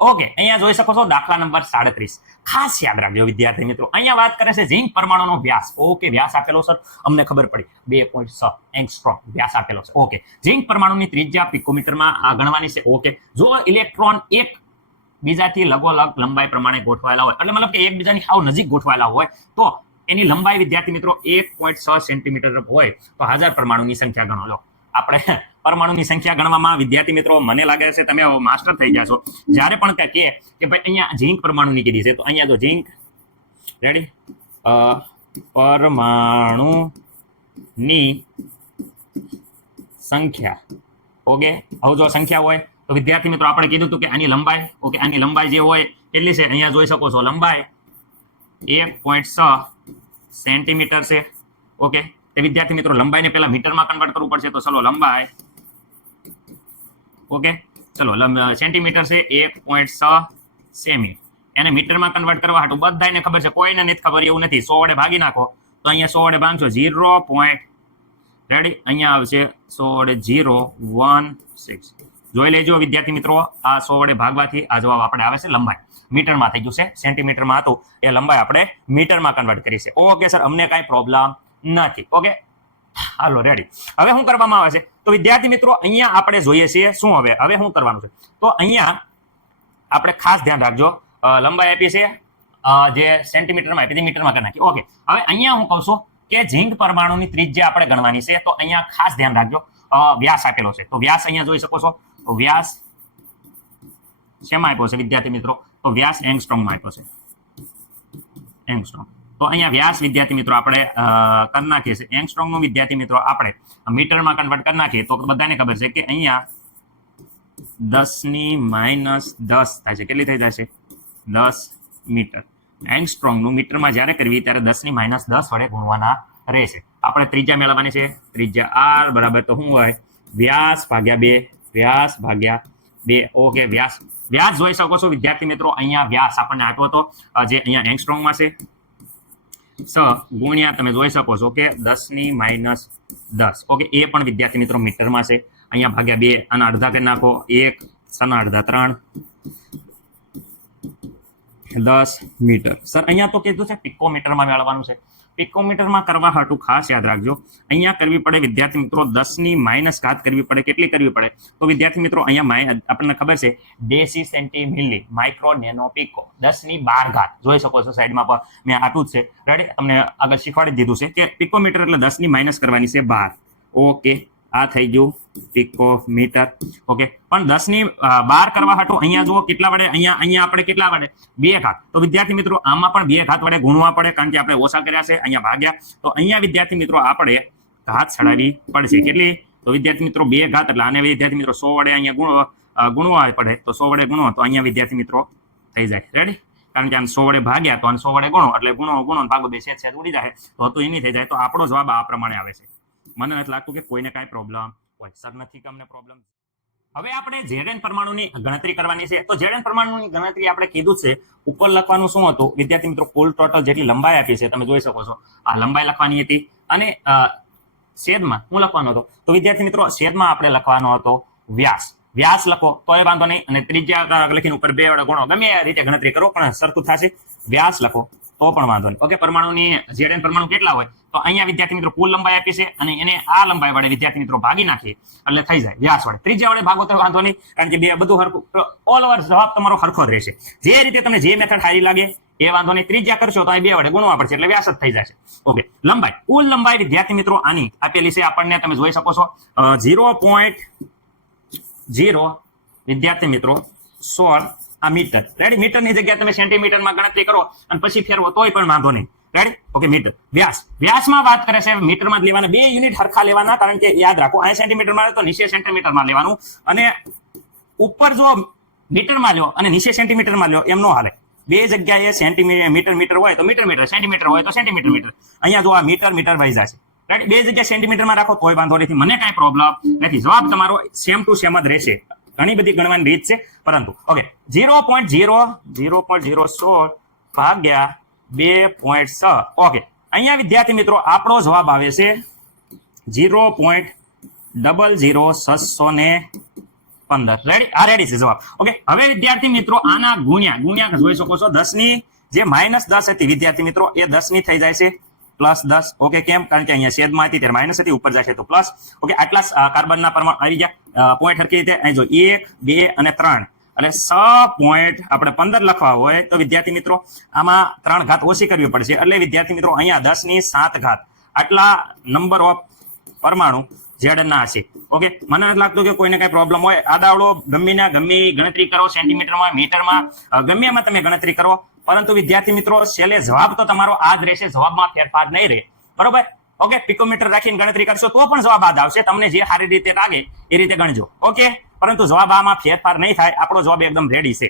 Okay, અહીંયા જોઈ શકો છો દાખલા નંબર 37. ખાસ યાદ રાખજો વિદ્યાર્થી મિત્રો, અહીંયા વાત કરે છે ઝિંક પરમાણુનો વ્યાસ. ઓકે, વ્યાસ આપેલો સર, અમને ખબર પડી 2.6 એંગસ્ટ્રોમ વ્યાસ આપેલો છે. ઓકે, ઝિંક પરમાણુની ત્રિજ્યા પિકોમીટરમાં ગણવાની છે. ઓકે, જો ઇલેક્ટ્રોન એક બીજાથી લગોલગ લંબાઈ પ્રમાણે ગોઠવાયેલા હોય, એટલે મતલબ કે એકબીજાની સાવ નજીક ગોઠવાયેલા હોય, તો એની લંબાઈ વિદ્યાર્થી મિત્રો 1.6 સેન્ટીમીટર હોય તો 1000 પરમાણુની સંખ્યા ગણો. લો, આપણે પરમાણુની સંખ્યા ગણવામાં વિદ્યાર્થી મિત્રો મને લાગે છે તમે માસ્ટર થઈ જશો. જ્યારે પણ કહે કે ભાઈ અહીંયા ઝિંક પરમાણુની કીધી છે, તો અહીંયા જો ઝિંક રેડી પરમાણુની સંખ્યા. ઓકે, હવે જો સંખ્યા હોય તો વિદ્યાર્થી મિત્રો આપણે કીધું હતું કે આની લંબાઈ, ઓકે, આની લંબાઈ જે હોય કેટલી છે, અહીંયા જોઈ શકો છો લંબાઈ 1.6 સેન્ટીમીટર છે. ઓકે, તે વિદ્યાર્થી મિત્રો લંબાઈને પહેલા મીટરમાં કન્વર્ટ કરવું પડશે, તો ચલો લંબાઈ, ઓકે, ચલો સેન્ટીમીટર છે 1.6 સેમી, એને મીટરમાં કન્વર્ટ કરવા હાટું બધાને ખબર છે, કોઈને નથી ખબર એવું નથી. 100 વડે ભાગી નાખો તો અહીંયા 100 વડે ભાગશો 0. રેડી, અહીંયા આવશે 100 વડે 0.16. જોઈ લેજો વિદ્યાર્થી મિત્રો, આ 100 વડે ભાગવાથી આ જવાબ આપણે આવે છે લંબાઈ. મીટરમાં થઈ ગયું છે, સેન્ટીમીટરમાં હતું એ લંબાઈ આપણે મીટરમાં કન્વર્ટ કરી છે. ઓકે સર, અમને કાંઈ પ્રોબ્લેમ નથી. ઓકે, હાલો રેડી. હવે શું કરવામાં આવે છે, તો વિદ્યાર્થી મિત્રો અહીંયા આપણે જોઈએ છીએ શું હવે શું કરવાનું છે, તો અહીંયા આપણે ખાસ ધ્યાન રાખજો, લંબાઈ આપી છે જે સેન્ટીમીટરમાં આપી મીટરમાં કરી નાખી. ઓકે, હવે અહીંયા હું કહું છું કે ઝિંક પરમાણુની ત્રિજ્યા આપણે ગણવાની છે, તો અહીંયા ખાસ ધ્યાન રાખજો, વ્યાસ આપેલો છે, તો વ્યાસ અહીંયા જોઈ શકો છો, તો વ્યાસ શેમાં આપ્યો છે વિદ્યાર્થી મિત્રો, તો વ્યાસ એંગસ્ટ્રોમમાં આપ્યો છે, એંગસ્ટ્રોમ. તો અહીંયા વ્યાસ વિદ્યાર્થી મિત્રો આપણે કરી નાખીએ છીએ એંગસ્ટ્રોમનું વિદ્યાર્થી મિત્રો આપણે મીટરમાં કન્વર્ટ કરી નાખીએ તો બધાને ખબર છે કે અહીંયા 10⁻10 થાય છે. કેટલી થઈ જાય છે? 10 મીટર. એંગસ્ટ્રોમનું મીટરમાં જ્યારે કરવી ત્યારે 10⁻10 વડે ગુણવાના રહેશે. આપણે ત્રિજ્યા મેળવવાની છે, ત્રિજ્યા r બરાબર તો શું હોય, વ્યાસ ભાગ્યા 2, વ્યાસ ભાગ્યા 2. ઓકે, વ્યાસ જોઈ શકો છો વિદ્યાર્થી મિત્રો, અહીંયા વ્યાસ આપણને આપ્યો હતો જે અહીંયા એંગસ્ટ્રોમમાં છે, ગુણ્યા તમે જોઈ શકો છો કે 10⁻10. ઓકે, એ પણ વિદ્યાર્થી મિત્રો મીટરમાં છે, અહીંયા ભાગ્યા 2, અને અડધા કરી નાખો 1, 3 10 મીટર. સર અહીંયા તો કીધું છે પિકોમીટરમાં મેળવવાનું છે. પિકોમીટરમાં કરવા હાટું ખાસ યાદ રાખજો, અહીંયા કરવી પડે વિદ્યાર્થી મિત્રો 10⁻10 કરવી પડે. કેટલી કરવી પડે, તો વિદ્યાર્થી મિત્રો અહીંયા આપણને ખબર છે ડેસી સેન્ટીમિલી માઇક્રો નેનો પિકો 10⁻12 જોઈ શકો છો સાઈડમાં પણ મેં આટલું જ છે. રેડી, તમને આગળ શીખવાડી દીધું છે કે પિકોમીટર એટલે 10⁻- કરવાની છે 12. ઓકે, આ થઈ ગયું પિકોમીટર. ઓકે, પણ 10⁻12 કરવા હાટું અહીંયા જુઓ કેટલા વડે, અહીંયા આપણે કેટલા વડે 2 ઘાત, તો વિદ્યાર્થી મિત્રો આમાં પણ 2 ઘાત વડે ગુણવા પડે, કારણ કે આપણે ઓછા કર્યા છે, અહીંયા ભાગ્યા, તો અહીંયા વિદ્યાર્થી મિત્રો આપણે ઘાત ચડાવવી પડશે. કેટલી, તો વિદ્યાર્થી મિત્રો 2 ઘાત, એટલે આને વિદ્યાર્થી મિત્રો 100 વડે અહીંયા ગુણવા પડે, તો 100 વડે ગુણો તો અહીંયા વિદ્યાર્થી મિત્રો થઈ જાય. રેડી, કારણ કે આને 100 વડે ભાગ્યા તો આને 100 વડે ગુણો, એટલે ગુણો ભાગો 2 છેદ ઉડી જાય, તો એની થઈ જાય. તો આપણો જવાબ આ પ્રમાણે આવે છે. મને નથી લાગતું કે કોઈને કાંઈ પ્રોબ્લેમ હોય. સર નથી કે અમને પ્રોબ્લેમ. હવે આપણે Zn પરમાણુની ગણતરી કરવાની છે, તો Zn પરમાણુની ગણતરી આપણે કીધું છે, ઉપર લખવાનું શું હતું વિદ્યાર્થી મિત્રો, કુલ ટોટલ જેટલી લંબાઈ આપી છે તમે જોઈ શકો છો, આ લંબાઈ લખવાની હતી, અને છેદમાં શું લખવાનો હતો, તો વિદ્યાર્થી મિત્રો છેદમાં આપણે લખવાનો હતો વ્યાસ. વ્યાસ લખો તો એ વાંધો નહીં, અને ત્રિજ્યા લખીને ઉપર 2 વડે ગુણો, ગમે એ રીતે ગણતરી કરો પણ સરખું થશે. વ્યાસ લખો તો પણ વાંધો નહીં. ઓકે, પરમાણુની Zn પરમાણુ કેટલા હોય, તો અહીંયા વિદ્યાર્થી મિત્રો કુલ લંબાઈ આપી છે, અને એને આ લંબાઈ વડે વિદ્યાર્થી મિત્રો ભાગી નાખીએ એટલે થઈ જાય વ્યાસ વડે. ત્રિજ્યા વડે ભાગો તો વાંધો નહીં, કારણ કે બે બધું હરખું, ઓલ ઓવર જવાબ તમારો હરખો જ રહેશે. જે રીતે તમને જે મેથડ સારી લાગે એ વાંધો નહીં. ત્રિજ્યા કરશો તો અહીં 2 વડે ગુણવા પડશે એટલે વ્યાસ જ થઈ જશે. ઓકે, લંબાઈ, કુલ લંબાઈ વિદ્યાર્થી મિત્રો આની આપેલી છે આપણને, તમે જોઈ શકો છો 0.0 વિદ્યાર્થી મિત્રો 16 આ મીટર. રેડી, મીટરની જગ્યાએ તમે સેન્ટીમીટરમાં ગણતરી કરો અને પછી ફેરવો તોય પણ વાંધો નહીં. Ready, okay, metre. વ્યાસમાં વાત કરે છે મીટરમાં જ લેવાના, 2 યુનિટ હરખા લેવાના, કારણ કે યાદ રાખો અહીં સેન્ટીમીટરમાં તો નીચે સેન્ટીમીટરમાં લેવાનું, અને ઉપર જો મીટરમાં લ્યો અને નીચે સેન્ટીમીટરમાં લ્યો એમ ન હાલે. 2 જગ્યાએ મીટર હોય તો મીટર, સેન્ટીમીટર હોય તો સેન્ટીમીટર. અહીંયા જો આ મીટર વાઇઝ છે. રાઈટ, 2 જગ્યાએ સેન્ટીમીટરમાં રાખો તોય વાંધો નથી, મને કાંઈ પ્રોબ્લેમ નથી. જવાબ તમારો સેમ ટુ સેમ જ રહેશે. ઘણી બધી ગણવાની રીત છે, પરંતુ ઓકે 0.16 ભાગ્યા 2.6. ઓકે, અહીંયા વિદ્યાર્થી મિત્રો આપણો જવાબ આવે છે 0.00600 15 રેડી, આ રેડી છે જવાબ. ઓકે, હવે વિદ્યાર્થી મિત્રો આના ગુણ્યા જોઈ શકો છો 10 ની જે -10 હતી વિદ્યાર્થી મિત્રો એ 10 ની થઈ જાય છે +10. ઓકે, કેમ? કારણ કે અહીંયા છેદમાં હતી ત્યારે માઇનસ હતી, ઉપર જાય છે તો પ્લસ. ઓકે, આટલા કાર્બનના પરમાણુ આવી ગયા. પોઈન્ટ હરખી રીતે અહીં જો 1 2 અને 3 એટલે 6 પોઈન્ટ આપણે 15 લખવા હોય તો વિદ્યાર્થી મિત્રો આમાં 3 ઘાત ઓછી કરવી પડશે. એટલે વિદ્યાર્થી મિત્રો અહીંયા 10 ની 7 ઘાત આટલા નંબર ઓફ પરમાણુ ઝેડના છે. ઓકે, મને નથી લાગતું કે કોઈને કઈ પ્રોબ્લેમ હોય. આદાવડો ગમે ગણતરી કરો, સેન્ટીમીટરમાં, મીટરમાં, ગમે એમાં તમે ગણતરી કરો, પરંતુ વિદ્યાર્થી મિત્રો છેલ્લે જવાબ તો તમારો આ જ રહેશે, જવાબમાં ફેરફાર નહીં રહે. બરોબર? ઓકે, પિકોમીટર રાખીને ગણતરી કરશો તો પણ જવાબ આ જ આવશે. તમને જે સારી રીતે લાગે એ રીતે ગણજો. ઓકે, પરંતુ જવાબ આમાં ફેરફાર નહીં થાય. આપણો જવાબ એકદમ રેડી છે.